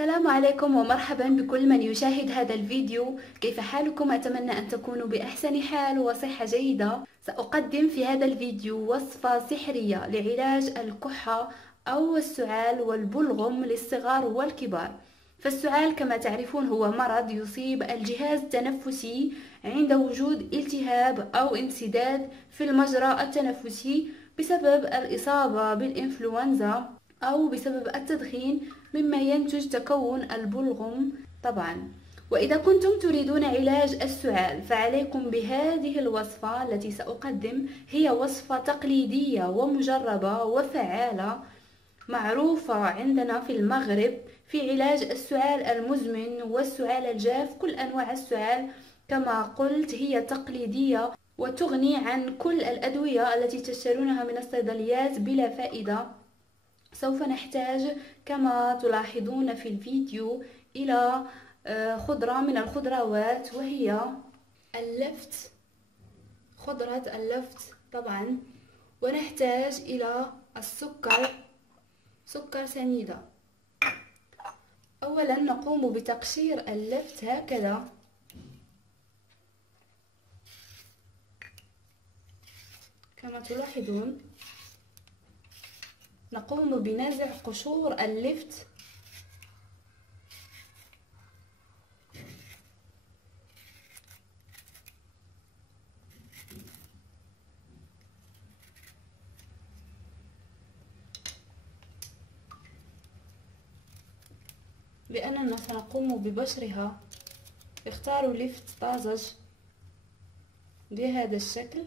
السلام عليكم ومرحبا بكل من يشاهد هذا الفيديو. كيف حالكم؟ أتمنى أن تكونوا بأحسن حال وصحة جيدة. سأقدم في هذا الفيديو وصفة سحرية لعلاج الكحة أو السعال والبلغم للصغار والكبار. فالسعال كما تعرفون هو مرض يصيب الجهاز التنفسي عند وجود التهاب أو انسداد في المجرى التنفسي بسبب الإصابة بالإنفلونزا أو بسبب التدخين، مما ينتج تكون البلغم طبعا. وإذا كنتم تريدون علاج السعال فعليكم بهذه الوصفة التي سأقدم. هي وصفة تقليدية ومجربة وفعالة، معروفة عندنا في المغرب في علاج السعال المزمن والسعال الجاف، كل أنواع السعال. كما قلت هي تقليدية وتغني عن كل الأدوية التي تشترونها من الصيدليات بلا فائدة. سوف نحتاج كما تلاحظون في الفيديو إلى خضرة من الخضروات، وهي اللفت، خضرة اللفت طبعا. ونحتاج إلى السكر، سكر سنيدة. أولا نقوم بتقشير اللفت هكذا، كما تلاحظون. نقوم بنزع قشور اللفت لأننا سنقوم ببشرها. اختاروا لفت طازج بهذا الشكل،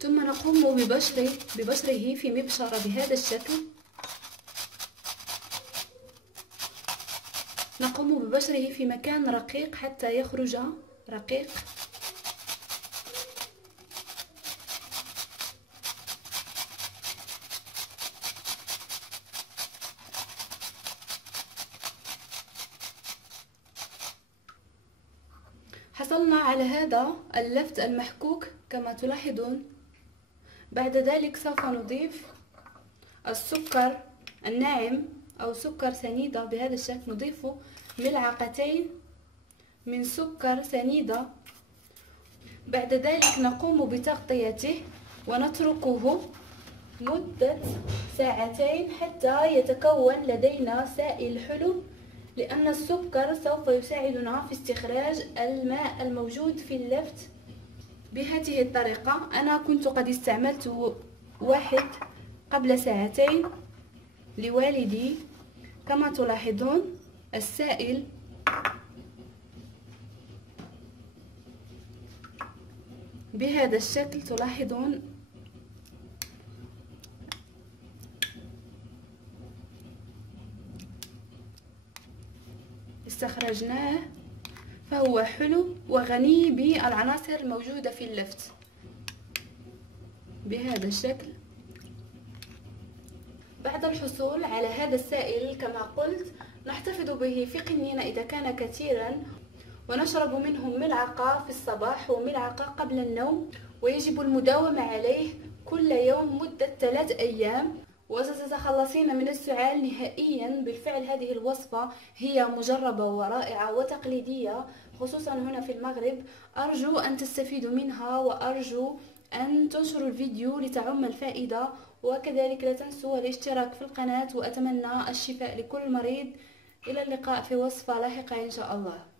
ثم نقوم ببشره في مبشرة بهذا الشكل. نقوم ببشره في مكان رقيق حتى يخرج رقيق. حصلنا على هذا اللفت المحكوك كما تلاحظون. بعد ذلك سوف نضيف السكر الناعم أو سكر سنيدة بهذا الشكل. نضيف ملعقتين من سكر سنيدة. بعد ذلك نقوم بتغطيته ونتركه مدة ساعتين حتى يتكون لدينا سائل حلو، لأن السكر سوف يساعدنا في استخراج الماء الموجود في اللفت. بهذه الطريقة أنا كنت قد استعملت واحد قبل ساعتين لوالدي. كما تلاحظون السائل بهذا الشكل، تلاحظون استخرجناه، فهو حلو وغني بالعناصر الموجودة في اللفت بهذا الشكل. بعد الحصول على هذا السائل كما قلت نحتفظ به في قنينة إذا كان كثيرا، ونشرب منه ملعقة في الصباح وملعقة قبل النوم، ويجب المداومة عليه كل يوم مدة 3 أيام وستتخلصين من السعال نهائيا. بالفعل هذه الوصفة هي مجربة ورائعة وتقليدية، خصوصا هنا في المغرب. أرجو أن تستفيدوا منها، وأرجو أن تنشروا الفيديو لتعم الفائدة، وكذلك لا تنسوا الاشتراك في القناة. وأتمنى الشفاء لكل مريض. إلى اللقاء في وصفة لاحقة إن شاء الله.